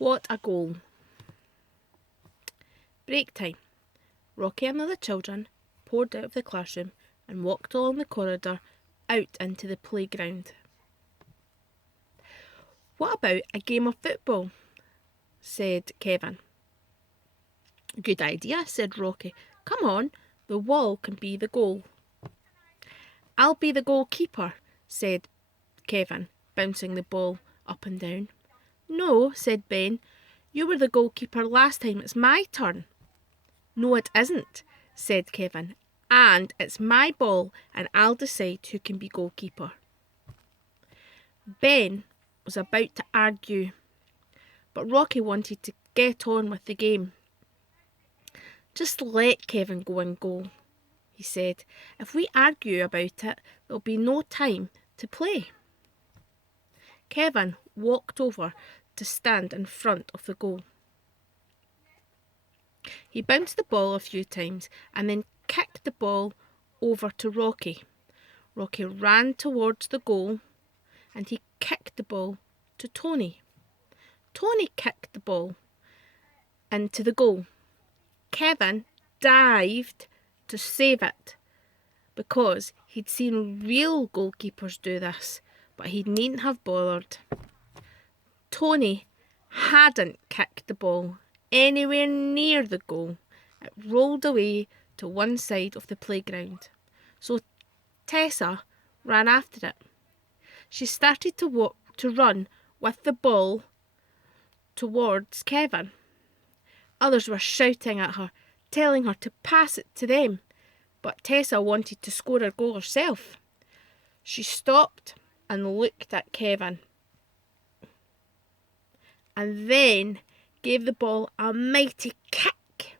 What a goal. Break time. Rocky and the other children poured out of the classroom and walked along the corridor out into the playground. What about a game of football? Said Kevin. Good idea, said Rocky. Come on, the wall can be the goal. I'll be the goalkeeper, said Kevin, bouncing the ball up and down. No, said Ben. You were the goalkeeper last time. It's my turn. No, it isn't, said Kevin. And it's my ball, and I'll decide who can be goalkeeper. Ben was about to argue, but Rocky wanted to get on with the game. Just let Kevin go and goal, he said. If we argue about it, there'll be no time to play. Kevin walked over to stand in front of the goal. He bounced the ball a few times and then kicked the ball over to Rocky. Rocky ran towards the goal and he kicked the ball to Tony. Tony kicked the ball into the goal. Kevin dived to save it because he'd seen real goalkeepers do this, but he needn't have bothered. Tony hadn't kicked the ball anywhere near the goal. It rolled away to one side of the playground. So Tessa ran after it. She started to run with the ball towards Kevin. Others were shouting at her, telling her to pass it to them, but Tessa wanted to score a goal herself. She stopped and looked at Kevin, and then gave the ball a mighty kick.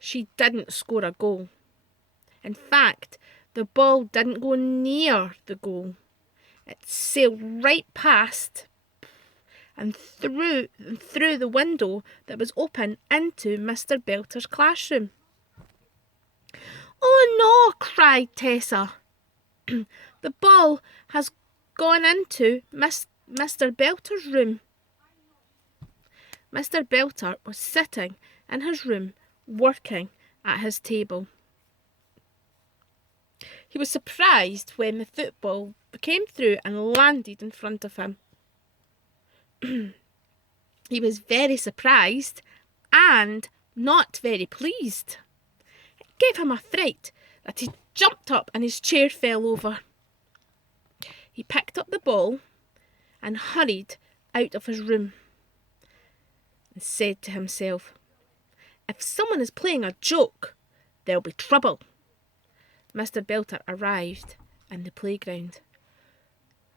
She didn't score a goal. In fact, the ball didn't go near the goal. It sailed right past and through the window that was open into Mr. Belter's classroom. Oh no, cried Tessa. The ball has gone into Mr. Belter's room. Mr. Belter was sitting in his room working at his table. He was surprised when the football came through and landed in front of him. He was very surprised and not very pleased. It gave him a fright that he jumped up and his chair fell over. He picked up the ball and hurried out of his room and said to himself, "If someone is playing a joke, there'll be trouble." Mr. Belter arrived in the playground.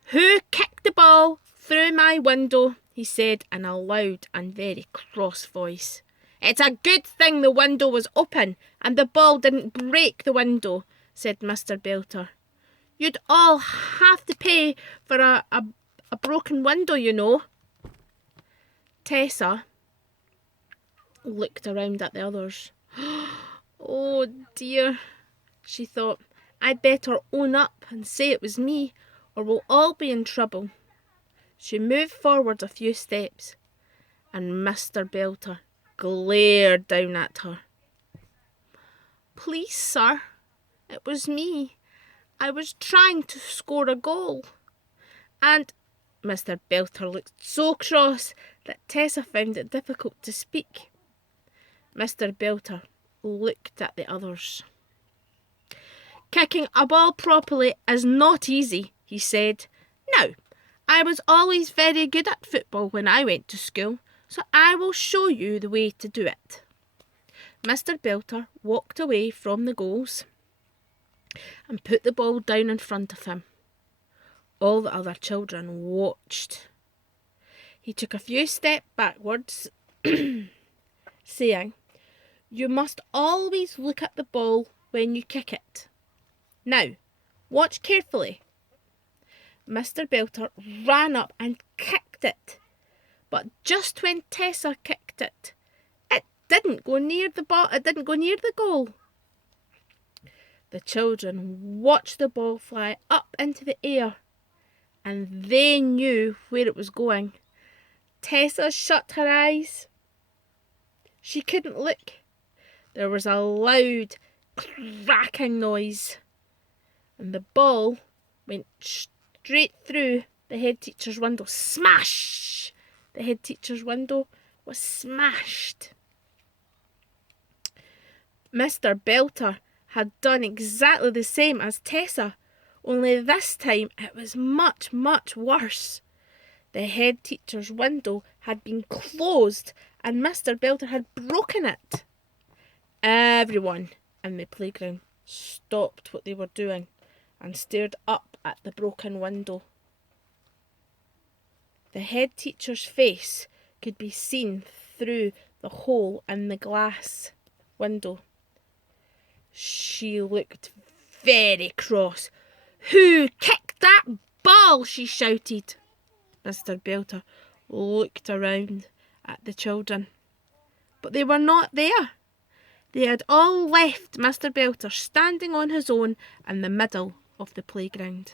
"Who kicked the ball through my window?" he said in a loud and very cross voice. "It's a good thing the window was open and the ball didn't break the window," said Mr. Belter. "You'd all have to pay for a broken window, you know." Tessa looked around at the others. "Oh dear," she thought. "I'd better own up and say it was me, or we'll all be in trouble." She moved forward a few steps, and Mr. Belter glared down at her. "Please, sir, it was me. I was trying to score a goal." And Mr. Belter looked so cross that Tessa found it difficult to speak. Mr. Belter looked at the others. "Kicking a ball properly is not easy," he said. "Now, I was always very good at football when I went to school, so I will show you the way to do it." Mr. Belter walked away from the goals and put the ball down in front of him. All the other children watched. He took a few steps backwards, saying, "You must always look at the ball when you kick it. Now, watch carefully." Mr. Belter ran up and kicked it, but just when Tessa kicked it, it didn't go near the ball. It didn't go near the goal. The children watched the ball fly up into the air, and they knew where it was going. Tessa shut her eyes. She couldn't look. There was a loud cracking noise, and the ball went straight through the head teacher's window. Smash! The head teacher's window was smashed. Mr. Belter had done exactly the same as Tessa, only this time it was much, much worse. The head teacher's window had been closed and Mr. Belter had broken it. Everyone in the playground stopped what they were doing and stared up at the broken window. The head teacher's face could be seen through the hole in the glass window. She looked very cross. "Who kicked that ball?" she shouted. Mr. Belter looked around at the children, but they were not there. They had all left Mr. Belter standing on his own in the middle of the playground.